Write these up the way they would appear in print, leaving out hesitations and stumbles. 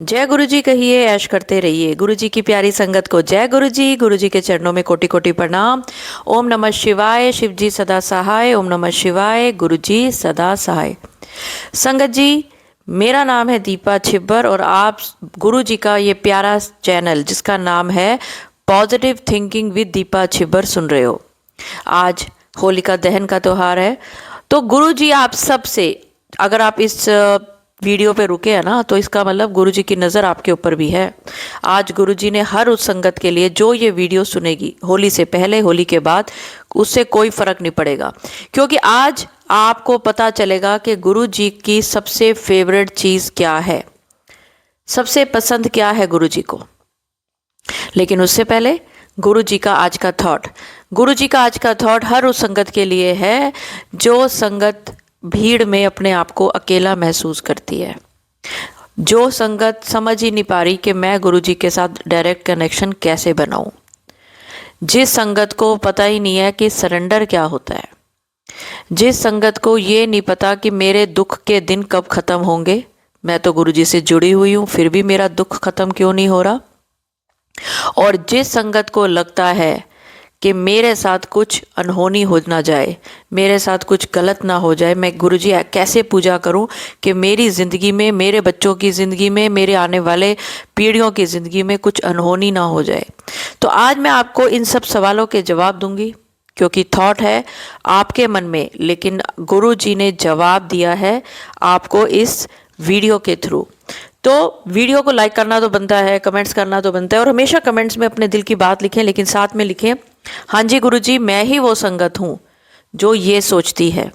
जय गुरु जी कहिए, ऐश करते रहिए। गुरु जी की प्यारी संगत को जय गुरु जी। गुरु जी के चरणों में कोटि कोटि प्रणाम। ओम नमः शिवाय। शिव जी सदा सहाय। ओम नमः शिवाय। गुरु जी सदा सहाय। संगत जी, मेरा नाम है दीपा छिब्बर और आप गुरु जी का ये प्यारा चैनल जिसका नाम है positive thinking with Deepa Chhibber सुन रहे हो। आज होलिका दहन का त्यौहार है, तो गुरु जी आप सबसे, अगर आप इस वीडियो पे रुके हैं ना, तो इसका मतलब गुरु जी की नज़र आपके ऊपर भी है। आज गुरु जी ने हर उस संगत के लिए जो ये वीडियो सुनेगी, होली से पहले होली के बाद, उससे कोई फ़र्क नहीं पड़ेगा, क्योंकि आज आपको पता चलेगा कि गुरु जी की सबसे फेवरेट चीज़ क्या है, सबसे पसंद क्या है गुरु जी को। लेकिन उससे पहले गुरु जी का आज का थॉट, गुरु जी का आज का थॉट हर उस संगत के लिए है जो संगत भीड़ में अपने आप को अकेला महसूस करती है, जो संगत समझ ही नहीं पा रही कि मैं गुरु जी के साथ डायरेक्ट कनेक्शन कैसे बनाऊं, जिस संगत को पता ही नहीं है कि सरेंडर क्या होता है, जिस संगत को ये नहीं पता कि मेरे दुख के दिन कब ख़त्म होंगे। मैं तो गुरु जी से जुड़ी हुई हूँ, फिर भी मेरा दुख ख़त्म क्यों नहीं हो रहा। और जिस संगत को लगता है कि मेरे साथ कुछ अनहोनी हो ना जाए, मेरे साथ कुछ गलत ना हो जाए, मैं गुरुजी कैसे पूजा करूं कि मेरी ज़िंदगी में, मेरे बच्चों की ज़िंदगी में, मेरे आने वाले पीढ़ियों की ज़िंदगी में कुछ अनहोनी ना हो जाए। तो आज मैं आपको इन सब सवालों के जवाब दूंगी, क्योंकि थॉट है आपके मन में, लेकिन गुरु जी ने जवाब दिया है आपको इस वीडियो के थ्रू। तो वीडियो को लाइक करना तो बनता है, कमेंट्स करना तो बनता है, और हमेशा कमेंट्स में अपने दिल की बात लिखें, लेकिन साथ में लिखें, हाँ जी गुरु जी, मैं ही वो संगत हूँ जो ये सोचती है।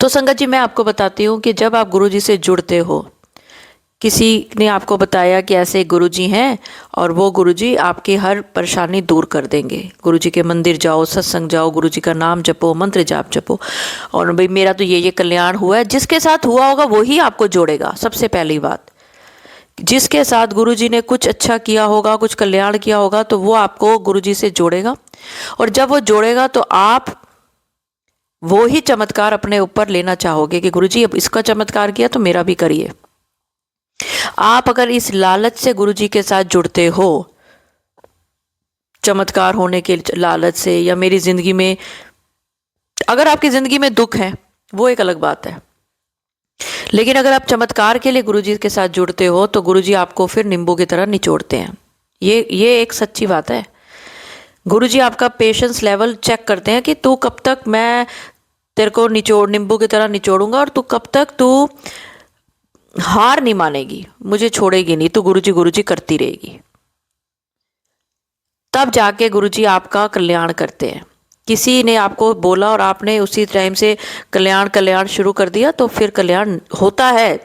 तो संगत जी, मैं आपको बताती हूँ कि जब आप गुरु जी से जुड़ते हो, किसी ने आपको बताया कि ऐसे गुरु जी हैं और वो गुरु जी आपकी हर परेशानी दूर कर देंगे। गुरु जी के मंदिर जाओ, सत्संग जाओ, गुरु जी का नाम जपो, मंत्र जाप जपो, और भाई मेरा तो ये कल्याण हुआ है। जिसके साथ हुआ होगा वही आपको जोड़ेगा। सबसे पहली बात, जिसके साथ गुरु जी ने कुछ अच्छा किया होगा, कुछ कल्याण किया होगा, तो वो आपको गुरु जी से जोड़ेगा। और जब वो जोड़ेगा तो आप वो ही चमत्कार अपने ऊपर लेना चाहोगे कि गुरु जी अब इसका चमत्कार किया तो मेरा भी करिए। आप अगर इस लालच से गुरु जी के साथ जुड़ते हो, चमत्कार होने के लालच से, या मेरी जिंदगी में, अगर आपकी जिंदगी में दुख है वो एक अलग बात है, लेकिन अगर आप चमत्कार के लिए गुरु जी के साथ जुड़ते हो तो गुरु जी आपको फिर नींबू की तरह निचोड़ते हैं। ये एक सच्ची बात है। गुरु जी आपका पेशेंस लेवल चेक करते हैं कि तू कब तक, मैं तेरे को नींबू की तरह निचोड़ूंगा और तू कब तक तू हार नहीं मानेगी, मुझे छोड़ेगी नहीं, तू गुरु जी करती रहेगी। तब जाके गुरु जी आपका कल्याण करते हैं। किसी ने आपको बोला और आपने उसी टाइम से कल्याण शुरू कर दिया तो फिर कल्याण होता है।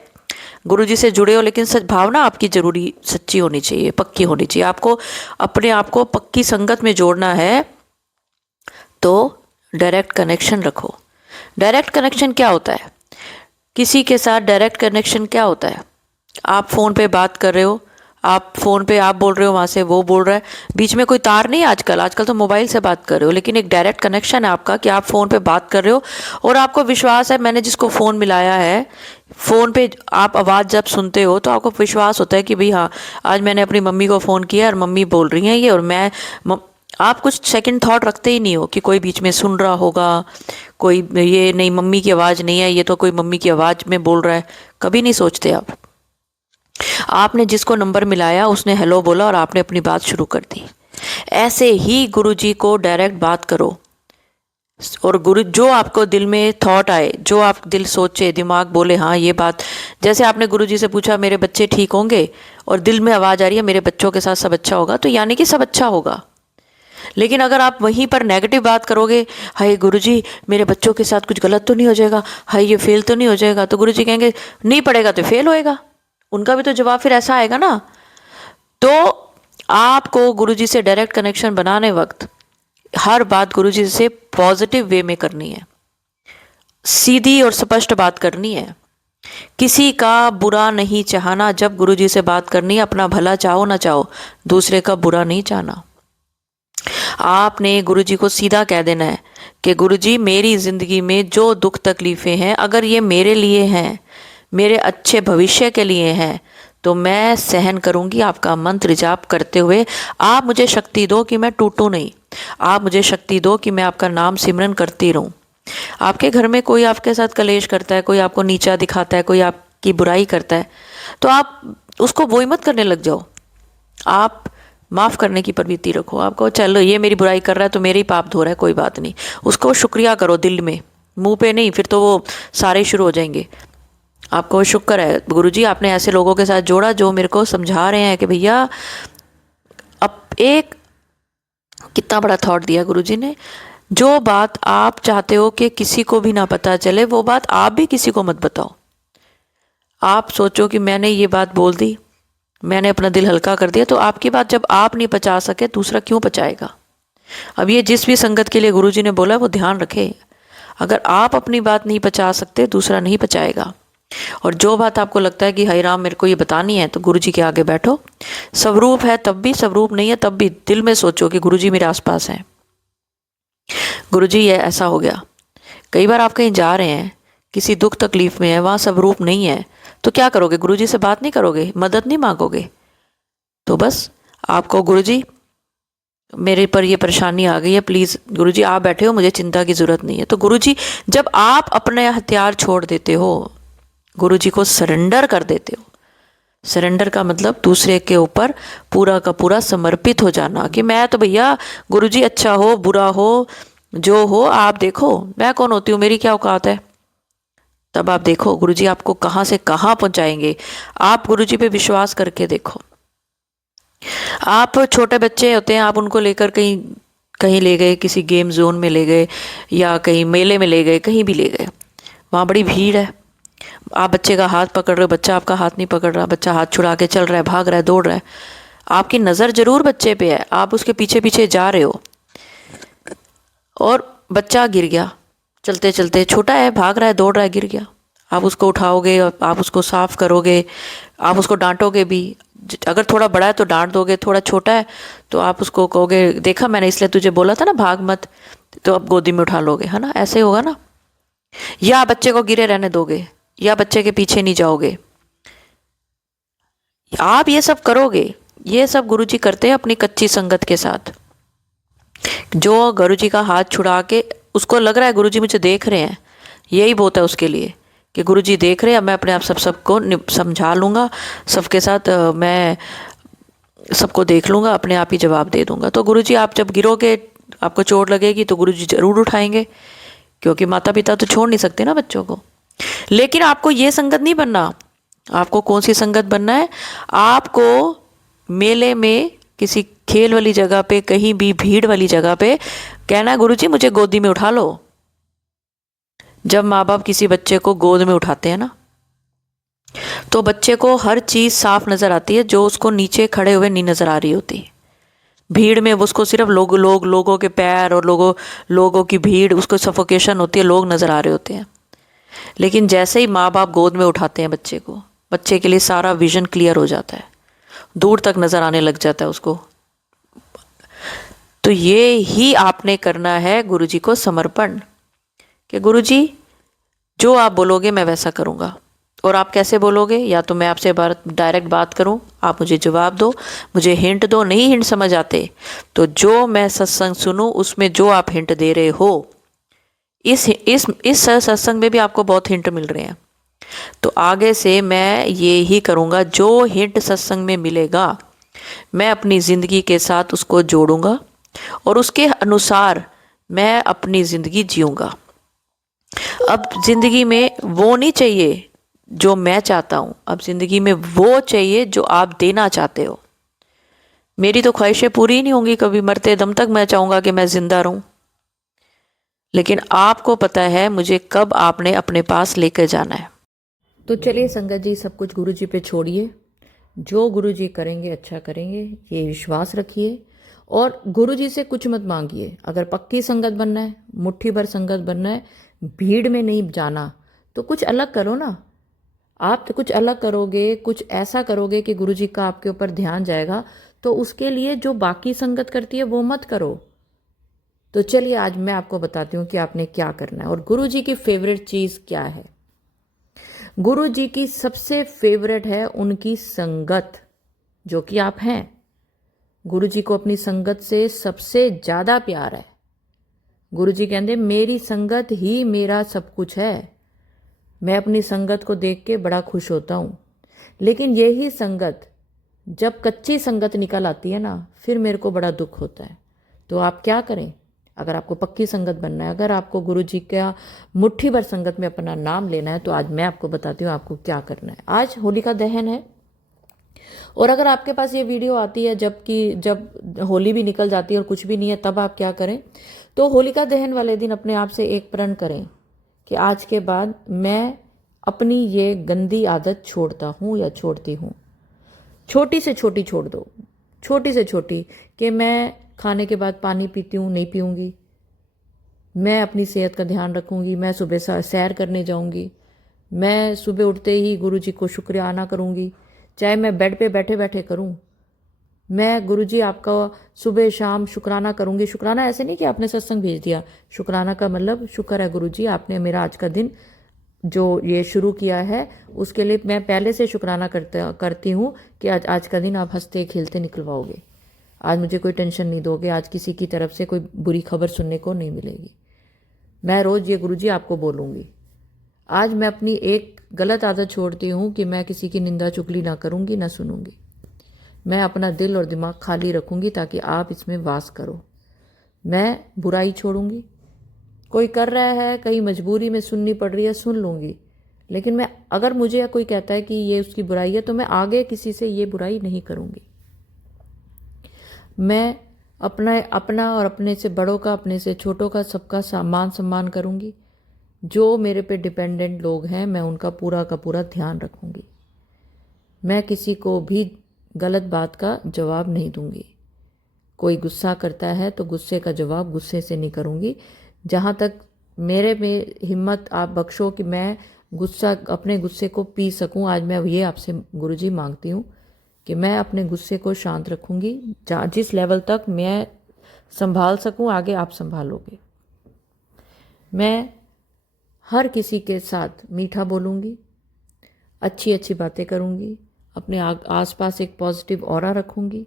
गुरु जी से जुड़े हो, लेकिन सच भावना आपकी जरूरी सच्ची होनी चाहिए, पक्की होनी चाहिए। आपको अपने आप को पक्की संगत में जोड़ना है तो डायरेक्ट कनेक्शन रखो। डायरेक्ट कनेक्शन क्या होता है? किसी के साथ डायरेक्ट कनेक्शन क्या होता है? आप फ़ोन पे बात कर रहे हो, आप फ़ोन पे आप बोल रहे हो, वहाँ से वो बोल रहा है, बीच में कोई तार नहीं है। आजकल तो मोबाइल से बात कर रहे हो, लेकिन एक डायरेक्ट कनेक्शन है आपका कि आप फ़ोन पे बात कर रहे हो और आपको विश्वास है, मैंने जिसको फ़ोन मिलाया है, फ़ोन पे आप आवाज़ जब सुनते हो तो आपको विश्वास होता है कि भाई हाँ, आज मैंने अपनी मम्मी को फ़ोन किया और मम्मी बोल रही हैं ये, और आप कुछ सेकंड थॉट रखते ही नहीं हो कि कोई बीच में सुन रहा होगा, कोई ये नहीं, मम्मी की आवाज़ नहीं है, ये तो कोई मम्मी की आवाज़ में बोल रहा है, कभी नहीं सोचते आप। आपने जिसको नंबर मिलाया उसने हेलो बोला और आपने अपनी बात शुरू कर दी। ऐसे ही गुरु जी को डायरेक्ट बात करो, और गुरु जो आपको दिल में थॉट आए, जो आप दिल सोचे, दिमाग बोले हाँ ये बात, जैसे आपने गुरु जी से पूछा मेरे बच्चे ठीक होंगे, और दिल में आवाज़ आ रही है मेरे बच्चों के साथ सब अच्छा होगा, तो यानी कि सब अच्छा होगा। लेकिन अगर आप वहीं पर नेगेटिव बात करोगे, हाय गुरुजी मेरे बच्चों के साथ कुछ गलत तो नहीं हो जाएगा, हाय ये फेल तो नहीं हो जाएगा, तो गुरुजी कहेंगे नहीं पड़ेगा तो फेल होएगा। उनका भी तो जवाब फिर ऐसा आएगा ना। तो आपको गुरुजी से डायरेक्ट कनेक्शन बनाने वक्त हर बात गुरुजी से पॉजिटिव वे में करनी है, सीधी और स्पष्ट बात करनी है। किसी का बुरा नहीं चाहना। जब गुरुजी से बात करनी है, अपना भला चाहो ना चाहो, दूसरे का बुरा नहीं चाहना। आपने गुरुजी को सीधा कह देना है कि गुरुजी मेरी ज़िंदगी में जो दुख तकलीफ़ें हैं, अगर ये मेरे लिए हैं, मेरे अच्छे भविष्य के लिए हैं, तो मैं सहन करूंगी आपका मंत्र जाप करते हुए। आप मुझे शक्ति दो कि मैं टूटूं नहीं, आप मुझे शक्ति दो कि मैं आपका नाम सिमरन करती रहूं। आपके घर में कोई आपके साथ कलेश करता है, कोई आपको नीचा दिखाता है, कोई आपकी बुराई करता है, तो आप उसको वही मत करने लग जाओ। आप माफ़ करने की प्रवृत्ति रखो। आप कहो चलो ये मेरी बुराई कर रहा है तो मेरे ही पाप धो रहा है, कोई बात नहीं। उसको शुक्रिया करो दिल में, मुंह पे नहीं, फिर तो वो सारे शुरू हो जाएंगे। आपको शुक्र है गुरुजी आपने ऐसे लोगों के साथ जोड़ा जो मेरे को समझा रहे हैं कि भैया, अब एक कितना बड़ा थॉट दिया गुरुजी ने। जो बात आप चाहते हो कि किसी को भी ना पता चले, वो बात आप भी किसी को मत बताओ। आप सोचो कि मैंने ये बात बोल दी, मैंने अपना दिल हल्का कर दिया, तो आपकी बात जब आप नहीं पचा सके दूसरा क्यों पचाएगा। अब ये जिस भी संगत के लिए गुरुजी ने बोला वो ध्यान रखे, अगर आप अपनी बात नहीं पचा सकते दूसरा नहीं पचाएगा। और जो बात आपको लगता है कि हाय राम मेरे को ये बतानी है, तो गुरुजी के आगे बैठो। स्वरूप है तब भी, स्वरूप नहीं है तब भी दिल में सोचो कि गुरुजी मेरे आसपास हैं। गुरुजी ये ऐसा हो गया। कई बार आप कहीं जा रहे हैं, किसी दुख तकलीफ में है, वहाँ स्वरूप नहीं है, तो क्या करोगे? गुरुजी से बात नहीं करोगे, मदद नहीं मांगोगे? तो बस आपको गुरुजी मेरे पर ये परेशानी आ गई है, प्लीज़ गुरुजी आप बैठे हो, मुझे चिंता की ज़रूरत नहीं है। तो गुरुजी जब आप अपने हथियार छोड़ देते हो, गुरुजी को सरेंडर कर देते हो, सरेंडर का मतलब दूसरे के ऊपर पूरा का पूरा समर्पित हो जाना कि मैं तो भैया गुरुजी अच्छा हो बुरा हो जो हो आप देखो, मैं कौन होती हूँ, मेरी क्या औकात है। तब आप देखो गुरुजी आपको कहाँ से कहाँ पहुँचाएंगे। आप गुरुजी पे विश्वास करके देखो। आप छोटे बच्चे होते हैं, आप उनको लेकर कहीं कहीं ले गए, किसी गेम जोन में ले गए या कहीं मेले में ले गए, कहीं भी ले गए, वहाँ बड़ी भीड़ है, आप बच्चे का हाथ पकड़ रहे हो, बच्चा आपका हाथ नहीं पकड़ रहा, बच्चा हाथ छुड़ा के चल रहा है, भाग रहा है, दौड़ रहा है, आपकी नज़र जरूर बच्चे पे है, आप उसके पीछे पीछे जा रहे हो और बच्चा गिर गया, चलते चलते, छोटा है, भाग रहा है, दौड़ रहा है, गिर गया। आप उसको उठाओगे, आप उसको साफ करोगे, आप उसको डांटोगे भी। अगर थोड़ा बड़ा है तो डांट दोगे, थोड़ा छोटा है तो आप उसको कहोगे देखा मैंने इसलिए तुझे बोला था ना भाग मत, तो अब गोदी में उठा लोगे, है ना, ऐसे होगा ना। या बच्चे को गिरे रहने दोगे, या बच्चे के पीछे नहीं जाओगे। आप ये सब करोगे, ये सब गुरुजी करते हैं अपनी कच्ची संगत के साथ। जो गुरुजी का हाथ छुड़ा के उसको लग रहा है गुरुजी मुझे देख रहे हैं, यही बहुत है उसके लिए कि गुरुजी देख रहे हैं, मैं अपने आप सबको समझा लूँगा, सबके साथ मैं सबको देख लूँगा, अपने आप ही जवाब दे दूँगा। तो गुरुजी आप जब गिरोगे, आपको चोट लगेगी तो गुरुजी ज़रूर उठाएंगे, क्योंकि माता पिता तो छोड़ नहीं सकते ना बच्चों को। लेकिन आपको ये संगत नहीं बनना। आपको कौन सी संगत बनना है? आपको मेले में, किसी खेल वाली जगह पे, कहीं भी भीड़ वाली जगह पे कहना है गुरुजी मुझे गोदी में उठा लो। जब माँ बाप किसी बच्चे को गोद में उठाते हैं ना, तो बच्चे को हर चीज़ साफ नज़र आती है जो उसको नीचे खड़े हुए नहीं नज़र आ रही होती। भीड़ में उसको सिर्फ लोगों के पैर और लोगों की भीड़, उसको सफोकेशन होती है, लोग नज़र आ रहे होते हैं। लेकिन जैसे ही माँ बाप गोद में उठाते हैं बच्चे को, बच्चे के लिए सारा विजन क्लियर हो जाता है, दूर तक नज़र आने लग जाता है उसको। तो ये ही आपने करना है गुरुजी को समर्पण, कि गुरुजी जो आप बोलोगे मैं वैसा करूँगा। और आप कैसे बोलोगे? या तो मैं आपसे डायरेक्ट बात करूं, आप मुझे जवाब दो, मुझे हिंट दो, नहीं हिंट समझ आते तो जो मैं सत्संग सुनूं उसमें जो आप हिंट दे रहे हो, इस सत्संग में भी आपको बहुत हिंट मिल रहे हैं, तो आगे से मैं ये ही करूँगा। जो हिंट सत्संग में मिलेगा मैं अपनी ज़िंदगी के साथ उसको जोड़ूंगा और उसके अनुसार मैं अपनी ज़िंदगी जीऊँगा। अब ज़िंदगी में वो नहीं चाहिए जो मैं चाहता हूँ, अब ज़िंदगी में वो चाहिए जो आप देना चाहते हो। मेरी तो ख्वाहिशें पूरी ही नहीं होंगी कभी, मरते दम तक मैं चाहूँगा कि मैं ज़िंदा रहूँ, लेकिन आपको पता है मुझे कब आपने अपने पास लेकर जाना है। तो चलिए संगत जी, सब कुछ गुरु जी पे छोड़िए, जो गुरु जी करेंगे अच्छा करेंगे, ये विश्वास रखिए और गुरु जी से कुछ मत मांगिए। अगर पक्की संगत बनना है, मुट्ठी भर संगत बनना है, भीड़ में नहीं जाना, तो कुछ अलग करो ना। आप तो कुछ अलग करोगे, कुछ ऐसा करोगे कि गुरुजी का आपके ऊपर ध्यान जाएगा, तो उसके लिए जो बाकी संगत करती है वो मत करो। तो चलिए आज मैं आपको बताती हूँ कि आपने क्या करना है और गुरुजी की फेवरेट चीज़ क्या है। गुरु जी की सबसे फेवरेट है उनकी संगत, जो कि आप हैं। गुरु जी को अपनी संगत से सबसे ज़्यादा प्यार है। गुरु जी कहते मेरी संगत ही मेरा सब कुछ है। मैं अपनी संगत को देख के बड़ा खुश होता हूँ, लेकिन यही संगत जब कच्ची संगत निकल आती है ना, फिर मेरे को बड़ा दुख होता है। तो आप क्या करें? अगर आपको पक्की संगत बनना है, अगर आपको गुरु जी का मुट्ठी भर संगत में अपना नाम लेना है, तो आज मैं आपको बताती हूँ आपको क्या करना है। आज होलिका दहन है, और अगर आपके पास ये वीडियो आती है जब होली भी निकल जाती है और कुछ भी नहीं है, तब आप क्या करें? तो होलिका दहन वाले दिन अपने आप से एक प्रण करें कि आज के बाद मैं अपनी ये गंदी आदत छोड़ता हूँ या छोड़ती हूँ। छोटी से छोटी छोड़ दो, छोटी से छोटी, कि मैं खाने के बाद पानी पीती हूँ, नहीं पीऊँगी, मैं अपनी सेहत का ध्यान रखूँगी, मैं सुबह सैर करने जाऊँगी, मैं सुबह उठते ही गुरु जी को शुक्रियाना करूँगी, चाहे मैं बेड पे बैठे बैठे करूँ। मैं गुरु जी आपका सुबह शाम शुक्राना करूँगी। शुक्राना ऐसे नहीं कि आपने सत्संग भेज दिया, शुक्राना का मतलब शुक्र है गुरु जी, आपने मेरा आज का दिन जो ये शुरू किया है उसके लिए मैं पहले से शुक्राना करती हूँ कि आज का दिन आप हंसते खेलते निकलवाओगे, आज मुझे कोई टेंशन नहीं दोगे, आज किसी की तरफ से कोई बुरी खबर सुनने को नहीं मिलेगी। मैं रोज़ ये गुरु जी आपको बोलूँगी। आज मैं अपनी एक गलत आदत छोड़ती हूँ कि मैं किसी की निंदा चुगली ना करूँगी, ना सुनूंगी। मैं अपना दिल और दिमाग खाली रखूँगी ताकि आप इसमें वास करो। मैं बुराई छोड़ूंगी। कोई कर रहा है, कहीं मजबूरी में सुननी पड़ रही है, सुन लूँगी, लेकिन मैं अगर मुझे कोई कहता है कि ये उसकी बुराई है, तो मैं आगे किसी से ये बुराई नहीं करूँगी। मैं अपना और अपने से बड़ों का, अपने से छोटों का, सबका मान सम्मान करूँगी। जो मेरे पे डिपेंडेंट लोग हैं, मैं उनका पूरा का पूरा ध्यान रखूँगी। मैं किसी को भी गलत बात का जवाब नहीं दूँगी। कोई गुस्सा करता है तो गुस्से का जवाब गुस्से से नहीं करूँगी। जहाँ तक मेरे में हिम्मत आप बख्शो कि मैं अपने गुस्से को पी सकूँ, आज मैं ये आपसे गुरुजी मांगती हूँ कि मैं अपने गुस्से को शांत रखूँगी। जिस लेवल तक मैं संभाल सकूँ, आगे आप संभालोगे। मैं हर किसी के साथ मीठा बोलूँगी, अच्छी अच्छी बातें करूँगी, अपने आसपास एक पॉजिटिव ऑरा रखूँगी।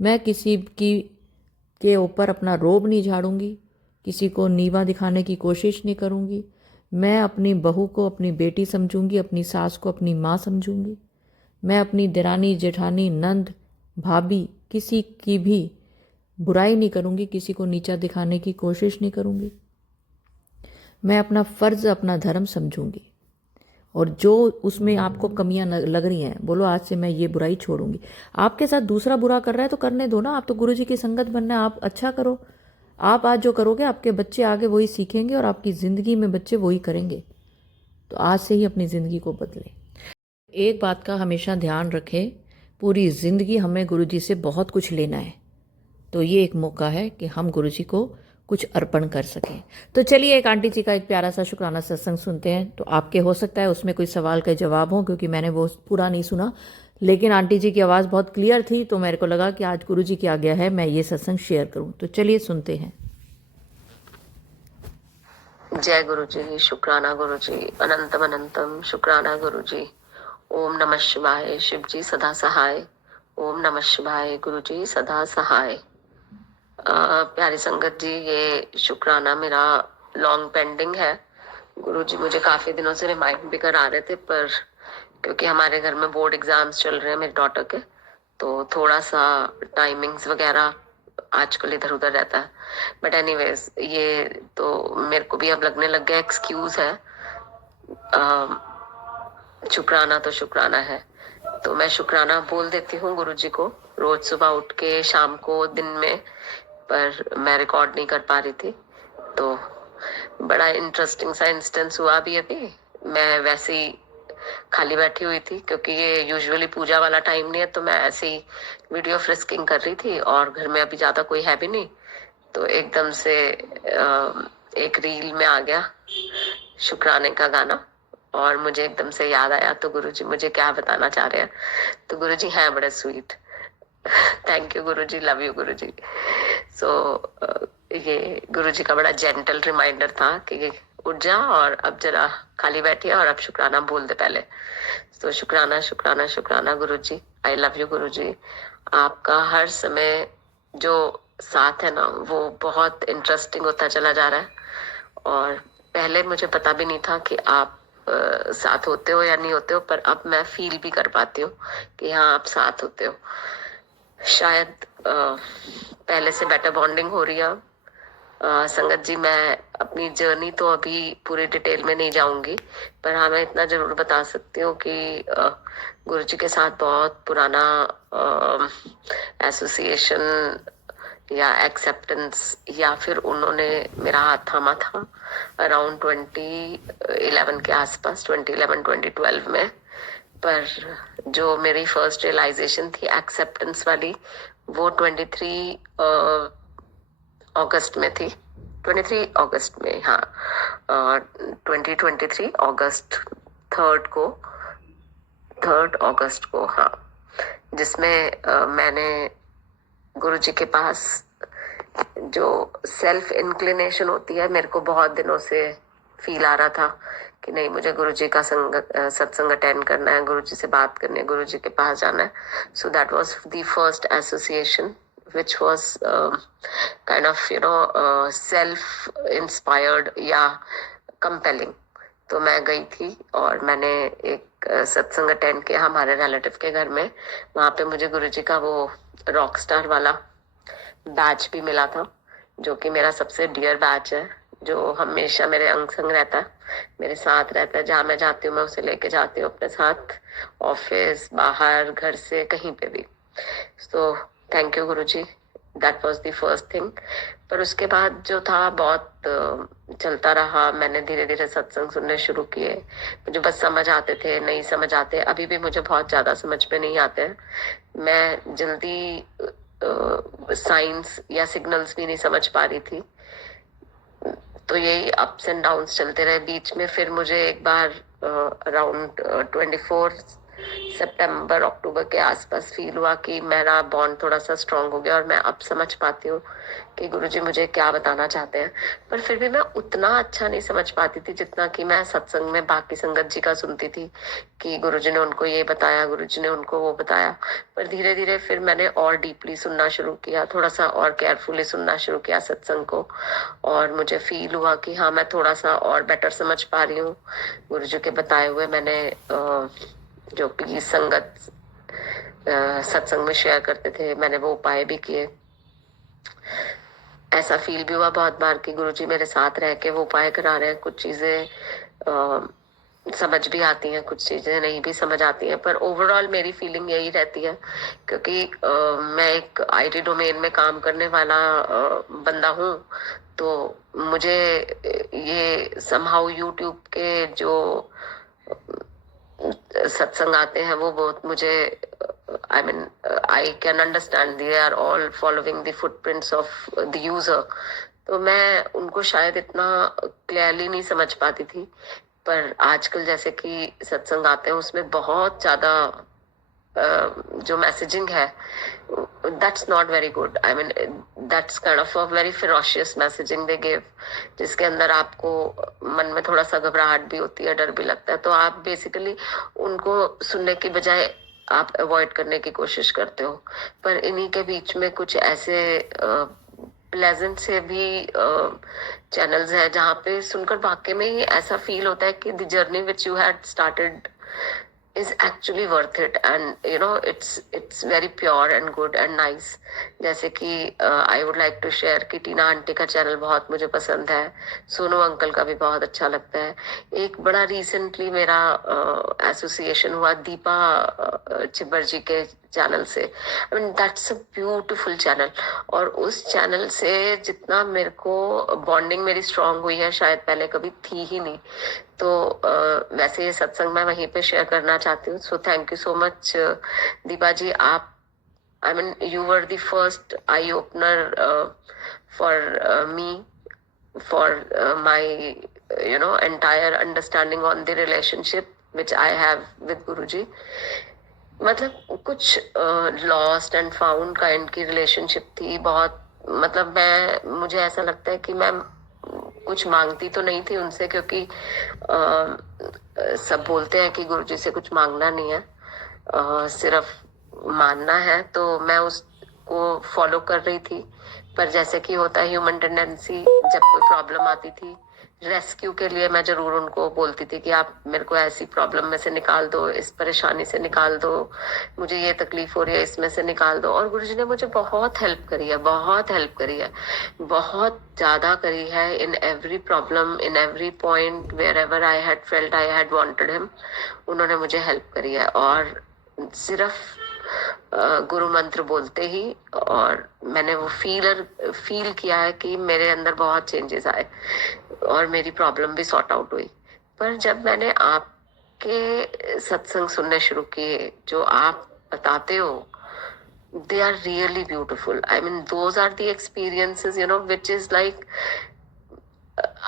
मैं किसी के ऊपर अपना रोब नहीं झाड़ूंगी, किसी को नीवा दिखाने की कोशिश नहीं करूंगी। मैं अपनी बहू को अपनी बेटी समझूंगी, अपनी सास को अपनी माँ समझूंगी। मैं अपनी देरानी जेठानी नंद भाभी किसी की भी बुराई नहीं करूंगी, किसी को नीचा दिखाने की कोशिश नहीं करूंगी। मैं अपना फ़र्ज़, अपना धर्म समझूंगी, और जो उसमें आपको कमियां लग रही हैं, बोलो आज से मैं ये बुराई छोड़ूंगी। आपके साथ दूसरा बुरा कर रहा है तो करने दो ना, आप तो गुरु जी की संगत बनना है, आप अच्छा करो। आप आज जो करोगे आपके बच्चे आगे वही सीखेंगे, और आपकी ज़िंदगी में बच्चे वही करेंगे। तो आज से ही अपनी ज़िंदगी को बदलें। एक बात का हमेशा ध्यान रखें, पूरी ज़िंदगी हमें गुरु जी से बहुत कुछ लेना है, तो ये एक मौका है कि हम गुरु जी को कुछ अर्पण कर सकें। तो चलिए एक आंटी जी का एक प्यारा सा शुक्राना सत्संग सुनते हैं। तो आपके हो सकता है उसमें कोई सवाल का जवाब हो, क्योंकि मैंने वो पूरा नहीं सुना, लेकिन आंटी जी की आवाज़ बहुत क्लियर थी, तो मेरे को लगा कि आज गुरु जी की आज्ञा है मैं ये सत्संग शेयर करूं। तो चलिए सुनते हैं। जय गुरु जी, शुक्राना गुरु जी, अनंतम अनंतम शुक्राना गुरु जी। ओम नमः शिवाय, शिव जी सदा सहाय। ओम नमः शिवाय, गुरु जी सदा सहाय। प्यारी संगत जी, ये शुक्राना मेरा लॉन्ग पेंडिंग है। गुरुजी मुझे काफी दिनों से रिमाइंड भी करा रहे थे, पर क्योंकि हमारे घर में बोर्ड एग्जाम्स चल रहे हैं मेरी डॉटर के, तो थोड़ा सा टाइमिंग्स वगैरह आजकल इधर उधर रहता है। बट एनीवेज, ये तो मेरे को भी अब लगने लग गया एक्सक्यूज है। शुक्राना तो शुक्राना है, तो मैं शुक्राना बोल देती हूँ गुरुजी को रोज सुबह उठ के, शाम को, दिन में, पर मैं रिकॉर्ड नहीं कर पा रही थी। तो बड़ा इंटरेस्टिंग सा इंस्टेंस हुआ भी अभी। मैं वैसे ही खाली बैठी हुई थी, क्योंकि ये यूजुअली पूजा वाला टाइम नहीं है, तो मैं ऐसे ही वीडियो फ्रिस्किंग कर रही थी, और घर में अभी ज्यादा कोई है भी नहीं। तो एकदम से एक रील में आ गया शुक्राने का गाना, और मुझे एकदम से याद आया। तो गुरुजी मुझे क्या बताना चाह रहे हैं, तो गुरुजी हैं बड़े sweet. Thank you Guruji, love you Guruji. So ये गुरुजी का बड़ा जेंटल रिमाइंडर था कि उठ जा और अब जरा खाली बैठी है और अब शुक्राना बोल दे पहले। तो शुक्राना शुक्राना शुक्राना गुरुजी। आई लव यू गुरुजी। आपका हर समय जो साथ है ना वो बहुत इंटरेस्टिंग होता चला जा रहा है, और पहले मुझे पता भी नहीं था कि आप साथ होते हो या नहीं होते हो, पर अब मैं फील भी कर पाती हूँ कि हाँ आप साथ होते हो। शायद पहले से बेटर बॉन्डिंग हो रही है। संगत जी, मैं अपनी जर्नी तो अभी पूरी डिटेल में नहीं जाऊंगी, पर हाँ मैं इतना जरूर बता सकती हूँ कि गुरु जी के साथ बहुत पुराना एसोसिएशन या एक्सेप्टेंस या फिर उन्होंने मेरा हाथ थामा था अराउंड 2011 के आसपास, 2011 2012 में। पर जो मेरी फर्स्ट रियलाइजेशन थी एक्सेप्टेंस वाली वो 23 अगस्त में थी। 23 अगस्त में, हाँ 2023 अगस्त 3 अगस्त को, हाँ, जिसमें मैंने गुरु जी के पास जो सेल्फ इंक्लिनेशन होती है, मेरे को बहुत दिनों से फील आ रहा था कि नहीं मुझे गुरु जी का सत्संग अटेंड करना है, गुरु जी से बात करनी है, गुरु जी के पास जाना है। So that was the first association which was kind of self inspired या compelling। तो मैं गई थी और मैंने एक सत्संग अटेंड किया हमारे रिलेटिव के घर में। वहां पे मुझे गुरुजी का वो रॉक स्टार वाला बैच भी मिला था, जो कि मेरा सबसे डियर बैच है, जो हमेशा मेरे अंग संग रहता है, मेरे साथ रहता है। जहाँ मैं जाती हूँ मैं उसे लेके जाती हूँ अपने साथ, ऑफिस, बाहर, घर से, कहीं पे भी। तो thank you Guruji, that was the first thing. पर उसके बाद जो था बहुत चलता रहा। मैंने धीरे धीरे सत्संग सुनने शुरू किए। मुझे बस समझ आते थे, नहीं समझ आते, अभी भी मुझे बहुत ज्यादा समझ में नहीं आते हैं। मैं जल्दी साइंस या सिग्नल्स भी नहीं समझ पा रही थी। तो यही अप्स एंड डाउन्स चलते रहे। बीच में फिर मुझे एक बार अराउंड 24 सितंबर अक्टूबर के आसपास फील हुआ कि मेरा बॉन्ड थोड़ा सा स्ट्रांग हो गया और मैं अब समझ पाती हूँ कि गुरुजी मुझे क्या बताना चाहते हैं। पर फिर भी मैं उतना अच्छा नहीं समझ पाती थी जितना कि मैं सत्संग में बाकी संगत जी का सुनती थी कि गुरुजी ने उनको ये बताया, गुरुजी ने उनको वो बताया। पर धीरे धीरे फिर मैंने और डीपली सुनना शुरू किया, थोड़ा सा और केयरफुली सुनना शुरू किया सत्संग को, और मुझे फील हुआ कि हाँ मैं थोड़ा सा और बेटर समझ पा रही हूँ। गुरुजी के बताए हुए मैंने जो भी संगत सत्संग में शेयर करते थे, मैंने वो उपाय भी किए। ऐसा फील भी हुआ बहुत बार कि गुरुजी मेरे साथ रह के वो उपाय करा रहे हैं। कुछ चीजें समझ भी आती हैं, कुछ चीजें नहीं भी समझ आती हैं, पर ओवरऑल मेरी फीलिंग यही रहती है, क्योंकि मैं एक आईटी डोमेन में काम करने वाला बंदा हूँ। तो मुझे ये समहाउ यूट्यूब के जो सत्संग आते हैं वो बहुत मुझे I can understand they are all following the footprints of the user. तो मैं उनको शायद इतना क्लियरली नहीं समझ पाती थी। पर आजकल जैसे कि सत्संग आते हैं उसमें बहुत ज्यादा जो मैसेजिंग है that's not very good. I mean that's kind of a very ferocious messaging they give, जिसके अंदर आपको मन में थोड़ा सा घबराहट भी होती है, डर भी लगता है। तो आप बेसिकली उनको सुनने की बजाय आप अवॉइड करने की कोशिश करते हो। पर इन्हीं के बीच में कुछ ऐसे प्लेजेंट से भी चैनल्स है जहाँ पे सुनकर वाकई में ही ऐसा फील होता है कि the journey which you had started is actually worth it, and it's very pure and good and nice। जैसे कि I would like to share कि टीना आंटी का चैनल बहुत मुझे पसंद है, सोनू अंकल का भी बहुत अच्छा लगता है। एक बड़ा रिसेंटली मेरा एसोसिएशन हुआ दीपा चिब्बर जी के चैनल से। I mean that's a beautiful channel, और उस चैनल से जितना मेरे को बॉन्डिंग मेरी स्ट्रांग हुई है शायद पहले कभी थी ही नहीं। तो वैसे ये सत्संग मैं वहीं पे शेयर करना चाहती हूँ। So thank you so much Deepa ji. आप I mean you were the first eye opener for me, for my entire understanding on the relationship which I have with Guruji. मतलब कुछ लॉस्ट एंड फाउंड काइंड की relationship थी बहुत। मतलब मुझे ऐसा लगता है कि मैं कुछ मांगती तो नहीं थी उनसे, क्योंकि सब बोलते हैं कि गुरुजी से कुछ मांगना नहीं है, सिर्फ मानना है। तो मैं उसको फॉलो कर रही थी। पर जैसे कि होता है ह्यूमन टेंडेंसी, जब कोई प्रॉब्लम आती थी रेस्क्यू के लिए, मैं जरूर उनको बोलती थी कि आप मेरे को ऐसी प्रॉब्लम में से निकाल दो, इस परेशानी से निकाल दो, मुझे ये तकलीफ हो रही है इसमें से निकाल दो। और गुरुजी ने मुझे बहुत हेल्प करी है, बहुत हेल्प करी है, बहुत ज्यादा करी है। In every problem, in every point, wherever I had felt I had wanted him, उन्होंने मुझे हेल्प करी है। और सिर्फ गुरु मंत्र बोलते ही और मैंने वो फील किया है कि मेरे अंदर बहुत चेंजेस आए और मेरी प्रॉब्लम भी सॉर्ट आउट हुई। पर जब मैंने आपके सत्संग सुनने शुरू किए, जो आप बताते हो, they are really beautiful. I mean, those are the experiences, you know, which is like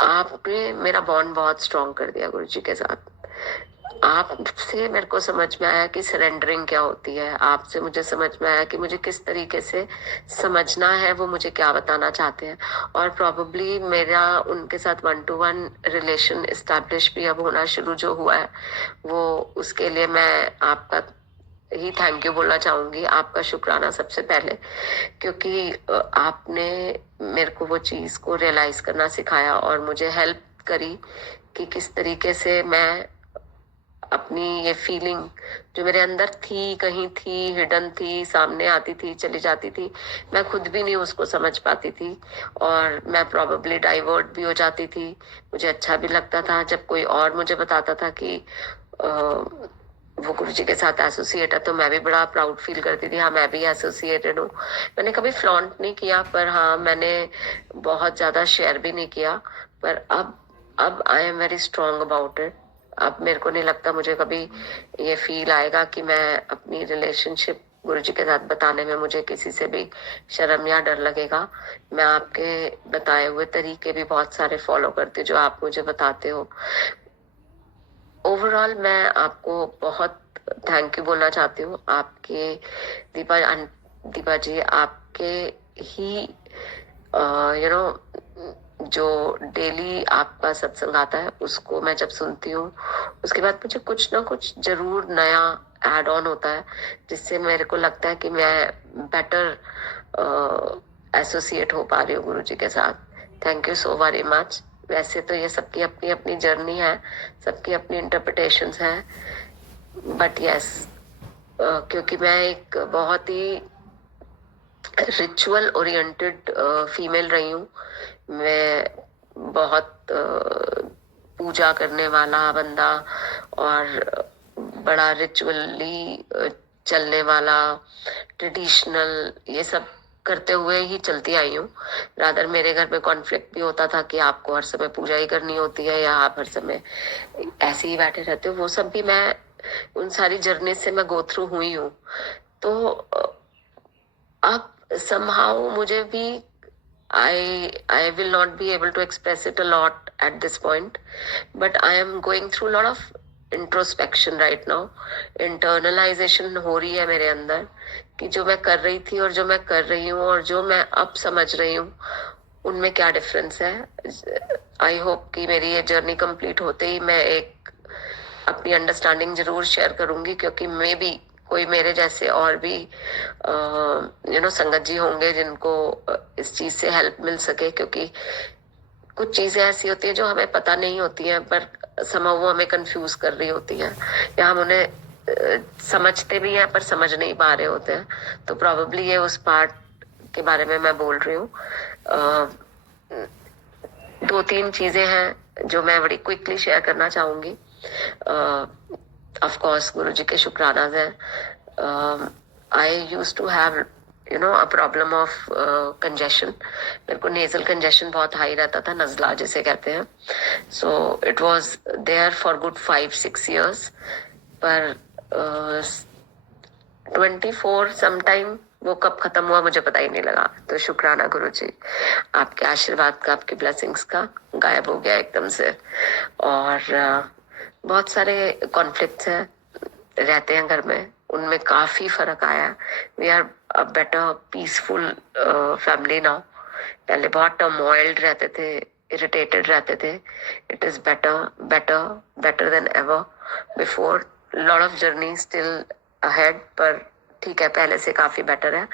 आपने मेरा बॉन्ड बहुत स्ट्रॉन्ग कर दिया गुरु जी के साथ। आपसे मेरे को समझ में आया कि सरेंडरिंग क्या होती है, आपसे मुझे समझ में आया कि मुझे किस तरीके से समझना है, वो मुझे क्या बताना चाहते हैं। और प्रॉबेबली मेरा उनके साथ 1-to-1 रिलेशन एस्टैब्लिश भी अब होना शुरू जो हुआ है, वो उसके लिए मैं आपका ही थैंक यू बोलना चाहूंगी, आपका शुक्राना सबसे पहले, क्योंकि आपने मेरे को वो चीज को रियलाइज करना सिखाया और मुझे हेल्प करी कि किस तरीके से मैं अपनी ये फीलिंग जो मेरे अंदर थी, कहीं थी, हिडन थी, सामने आती थी, चली जाती थी, मैं खुद भी नहीं उसको समझ पाती थी और मैं प्रोबेबली डाइवर्ट भी हो जाती थी। मुझे अच्छा भी लगता था जब कोई और मुझे बताता था कि वो गुरु जी के साथ एसोसिएट है, तो मैं भी बड़ा प्राउड फील करती थी, हाँ मैं भी एसोसिएटेड हूँ। मैंने कभी फ्लॉन्ट नहीं किया, पर हाँ मैंने बहुत ज्यादा शेयर भी नहीं किया। पर अब I am very strong about it. अब मेरे को नहीं लगता मुझे कभी ये फील आएगा कि मैं अपनी रिलेशनशिप गुरु जी के साथ बताने में मुझे किसी से भी शर्म या डर लगेगा। मैं आपके बताए हुए तरीके भी बहुत सारे फॉलो करती हूँ जो आप मुझे बताते हो। ओवरऑल मैं आपको बहुत थैंक यू बोलना चाहती हूँ। आपके दीपा जी, आपके ही यू नो जो डेली आपका सत्संग आता है उसको मैं जब सुनती हूँ, उसके बाद मुझे कुछ ना कुछ जरूर नया ऐड ऑन होता है, जिससे मेरे को लगता है कि मैं बेटर एसोसिएट हो पा रही हूँ गुरु जी के साथ। Thank you so very much. वैसे तो ये सबकी अपनी अपनी जर्नी है, सबकी अपनी इंटरप्रिटेशंस हैं, बट यस क्योंकि मैं एक बहुत ही रिचुअल ओरिएंटेड फीमेल रही हूँ, मैं बहुत पूजा करने वाला बंदा और बड़ा रिचुअली चलने वाला, ट्रेडिशनल, ये सब करते हुए ही चलती आई हूँ। रादर मेरे घर में कॉन्फ्लिक्ट भी होता था कि आपको हर समय पूजा ही करनी होती है या आप हर समय ऐसे ही बैठे रहते हो, वो सब भी मैं उन सारी जर्नी से मैं गो थ्रू हुई हूँ। तो अब somehow मुझे भी I will not be able to express it a lot at this point, but I am going through a lot of introspection right now. Internalization हो रही है मेरे अंदर कि जो मैं कर रही थी और जो मैं कर रही हूँ और जो मैं अब समझ रही हूँ उनमें क्या डिफरेंस है। आई होप कि मेरी ये जर्नी कंप्लीट होते ही मैं एक अपनी अंडरस्टैंडिंग जरूर शेयर करूंगी, क्योंकि मे बी कोई मेरे जैसे और भी यू नो संगत जी होंगे जिनको इस चीज से हेल्प मिल सके, क्योंकि कुछ चीजें ऐसी होती हैं जो हमें पता नहीं होती हैं पर समहाउ वो हमें कंफ्यूज कर रही होती हैं, या हम उन्हें समझते भी हैं पर समझ नहीं पा रहे होते हैं। तो प्रोबेबली ये उस पार्ट के बारे में मैं बोल रही हूँ। 2-3 चीजें हैं जो मैं बड़ी क्विकली शेयर करना चाहूंगी। ऑफ कोर्स गुरु जी के शुक्राना है। I use to have you know a problem of congestion. मेरे को नेजल कंजेशन बहुत हाई रहता था, नजला जिसे कहते हैं। So it was there for good 5-6 years, पर 24 समटाइम वो कब खत्म हुआ मुझे पता ही नहीं लगा। तो शुक्राना गुरु जी, आपके आशीर्वाद का, आपके ब्लेसिंग्स का, गायब हो गया एकदम से। और बहुत सारे कॉन्फ्लिक्ट्स हैं, रहते हैं घर में, उनमें काफी फर्क आया। We are a better peaceful family now. पहले बहुत टर्मोइल्ड रहते थे, इरिटेटेड रहते थे. It is better better better than ever before. Lot of journey still ahead, पर ठीक है, पहले से काफी बेटर है.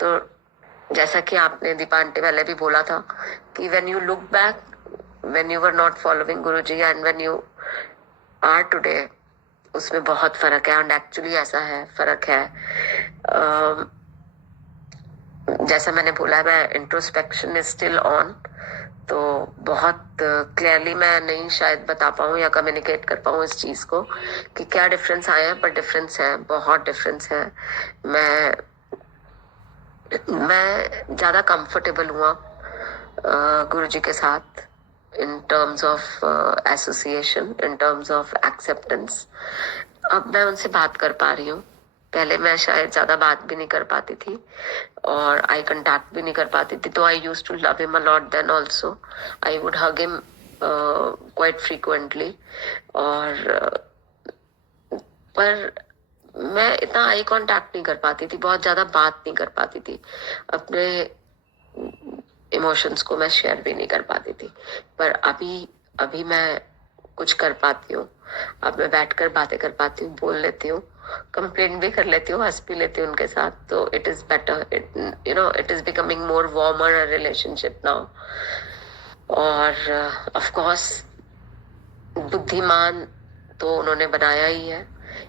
तो जैसा कि आपने दीपा आंटी पहले भी बोला था कि when you look back, when you were not following Guruji and when you are today, उसमें बहुत फर्क है. एंड एक्चुअली ऐसा है, फर्क है. जैसा मैंने बोला, मैं इंट्रोस्पेक्शन इज स्टिल ऑन. तो बहुत क्लियरली मैं नहीं शायद बता पाऊँ या कम्युनिकेट कर पाऊँ इस चीज को कि क्या डिफरेंस आए हैं, पर डिफरेंस है, बहुत डिफरेंस है. मैं ज्यादा कंफर्टेबल हुआ गुरुजी के साथ in terms of association, in terms of acceptance. अब मैं उनसे बात कर पा रही हूँ. पहले मैं शायद ज्यादा बात भी नहीं कर पाती थी और आई कांटेक्ट भी नहीं कर पाती थी. तो I used to love him a lot. Then also I would hug him quite frequently. और पर मैं इतना आई कांटेक्ट नहीं कर पाती थी, बहुत ज्यादा बात नहीं कर पाती थी, अपने इमोशंस को मैं शेयर भी नहीं कर पाती थी. पर अभी अभी मैं कुछ कर पाती हूँ. अब मैं बैठकर बातें कर पाती हूँ, बोल लेती हूँ, कंप्लेंट भी कर लेती हूँ, हंस भी लेती हूँ उनके साथ. तो it is better, it is becoming more warmer relationship now. और ऑफ कोर्स बुद्धिमान तो उन्होंने बनाया ही है.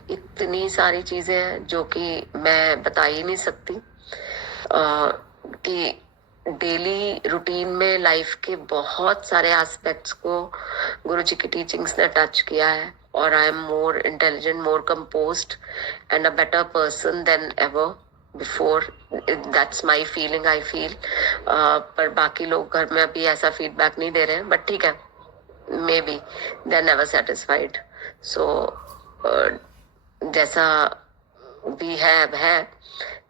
इतनी सारी चीजें हैं जो कि मैं बता ही नहीं सकती. कि डेली रूटीन में लाइफ के बहुत सारे एस्पेक्ट्स को गुरुजी की टीचिंग्स ने टच किया है. और आई am more intelligent, more composed and a better person then ever before. That's my feeling, I feel. पर बाकी लोग घर में अभी ऐसा फीडबैक नहीं दे रहे हैं, बट ठीक है, maybe they are never satisfied. So जैसा भी है अब है.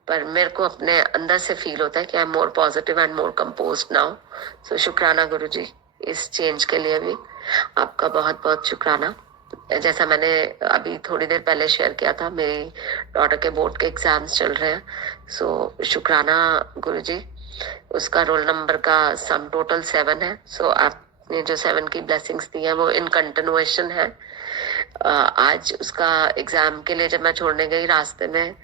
पर मेरे को अपने अंदर से फील होता है कि I am more positive and more composed now. So शुक्राना गुरुजी इस चेंज के लिए भी. आपका बहुत बहुत शुक्राना. जैसा मैंने अभी थोड़ी देर पहले शेयर किया था, मेरी डॉटर के बोर्ड के एग्जाम्स चल रहे हैं. सो शुक्राना गुरुजी, उसका रोल नंबर का सम टोटल 7 है. सो आपने जो 7 की ब्लेसिंग्स दी है वो इन कंटिन्यूएशन है. आज उसका एग्जाम के लिए जब मैं छोड़ने गई, रास्ते में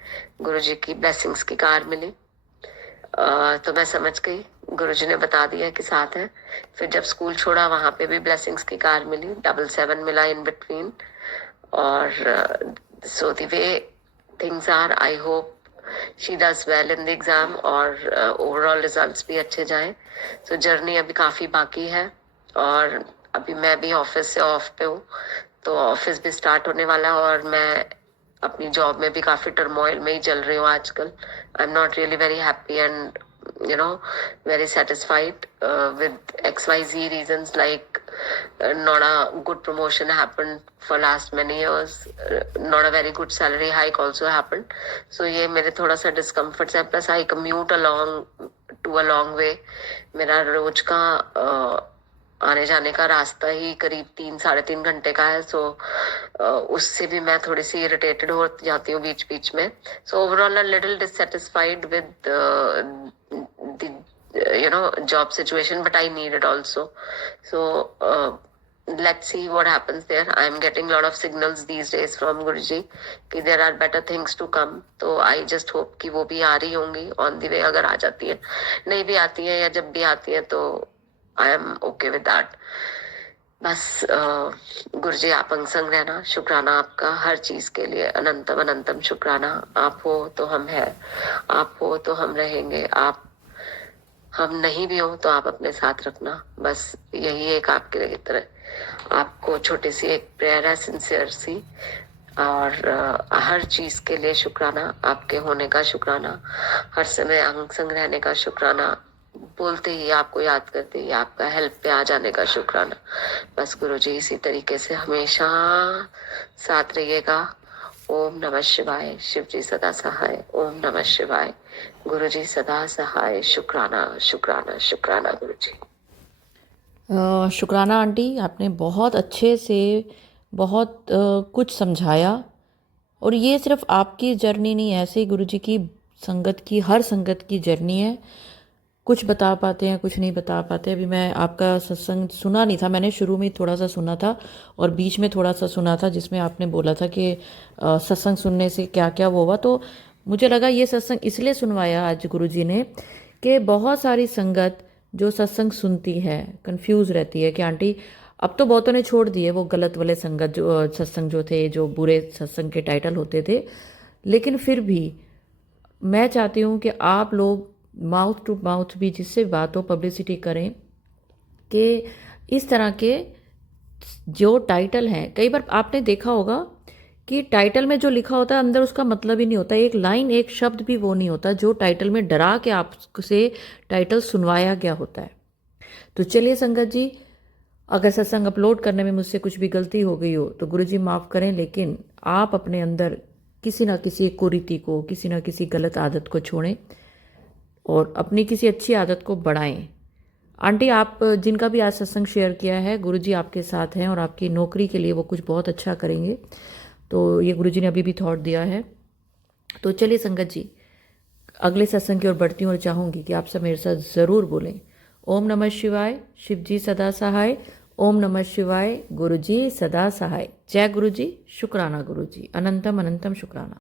गुरुजी की ब्लेसिंग्स की कार मिली. तो मैं समझ गई, गुरुजी ने बता दिया कि साथ है. फिर जब स्कूल छोड़ा, वहां पे भी ब्लेसिंग्स की कार मिली, 777 मिला इन बिटवीन. और so the way things are, I hope she does well in the exam और ओवरऑल रिजल्ट्स भी अच्छे जाएं. सो जर्नी अभी काफी बाकी है. और अभी मैं भी ऑफिस से ऑफ पे हूँ, तो ऑफिस भी स्टार्ट होने वाला है. और मैं अपनी जॉब में भी काफी टर्मोइल में ही चल रही हूँ आजकल. I am not really very happy and very satisfied with XYZ reasons, like not a good promotion happened for last many years, not a very good salary hike also happened. So ये मेरे थोड़ा सा discomforts है. plus I commute along to a long way. मेरा रोज का आने जाने का रास्ता ही करीब 3-3.5 घंटे का है. सो उससे भी मैं थोड़ी सी इरिटेटेड हो जाती हूँ बीच बीच में. So overall a little dissatisfied with job situation, but I need it also. So let's see what happens there. I am getting a lot of signals these days from Guruji कि there are better things to come. तो I just hope कि वो भी आ रही होंगी on the way. अगर आ जाती है, नहीं भी आती है, या जब भी आती है, तो I am okay with that. बस गुरुजी आप अंग संग रहना. शुक्राना आपका हर चीज के लिए, अनंतम अनंतम शुक्राना. आप हो तो हम है, आप हो तो हम रहेंगे, आप हम नहीं भी हो तो आप अपने साथ रखना. बस यही एक आपके तरह आपको छोटी सी एक प्रेयर है, सिंसियर सी. और हर चीज के लिए शुक्राना. आपके होने का शुक्राना, हर समय अंग संग रहने का शुक्राना, बोलते ही आपको याद करते ही आपका हेल्प पे आ जाने का शुक्राना. बस गुरुजी इसी तरीके से हमेशा साथ रहिएगा. ओम नमः शिवाय. शिव जी सदा सहाय. ओम नमः शिवाय. गुरु जी सदा सहाय. शुक्राना शुक्राना शुक्राना गुरुजी. शुक्राना आंटी, आपने बहुत अच्छे से बहुत कुछ समझाया. और ये सिर्फ आपकी जर्नी नहीं, ऐसे गुरुजी की संगत की, हर संगत की जर्नी है. कुछ बता पाते हैं, कुछ नहीं बता पाते। अभी मैं आपका सत्संग सुना नहीं था, मैंने शुरू में थोड़ा सा सुना था और बीच में थोड़ा सा सुना था जिसमें आपने बोला था कि सत्संग सुनने से क्या क्या वो हुआ। तो मुझे लगा ये सत्संग इसलिए सुनवाया आज गुरुजी ने कि बहुत सारी संगत जो सत्संग सुनती है कंफ्यूज रहती है कि आंटी अब तो बहुतों ने छोड़ दिए वो गलत वाले संगत जो सत्संग जो थे, जो बुरे सत्संग के टाइटल होते थे, लेकिन फिर भी मैं चाहती हूँ कि आप लोग माउथ टू माउथ भी जिससे बात हो पब्लिसिटी करें कि इस तरह के जो टाइटल हैं, कई बार आपने देखा होगा कि टाइटल में जो लिखा होता है अंदर उसका मतलब ही नहीं होता, एक लाइन एक शब्द भी वो नहीं होता जो टाइटल में डरा के आपसे टाइटल सुनवाया गया होता है। तो चलिए संगत जी, अगर सत्संग अपलोड करने में मुझसे कुछ भी गलती हो गई हो तो गुरुजी माफ़ करें, लेकिन आप अपने अंदर किसी ना किसी कुरीति को, किसी ना किसी गलत आदत को छोड़ें और अपनी किसी अच्छी आदत को बढ़ाएं। आंटी आप जिनका भी आज सत्संग शेयर किया है, गुरुजी आपके साथ हैं और आपकी नौकरी के लिए वो कुछ बहुत अच्छा करेंगे, तो ये गुरुजी ने अभी भी थॉट दिया है। तो चलिए संगत जी, अगले सत्संग की ओर बढ़ती हूँ और चाहूँगी कि आप सब मेरे साथ ज़रूर बोलें, ओम नमः शिवाय, शिव जी सदा सहाय। ओम नमः शिवाय, गुरुजी सदा सहाय। जय गुरुजी, शुक्राना गुरुजी, अनंतम अनंतम शुक्राना।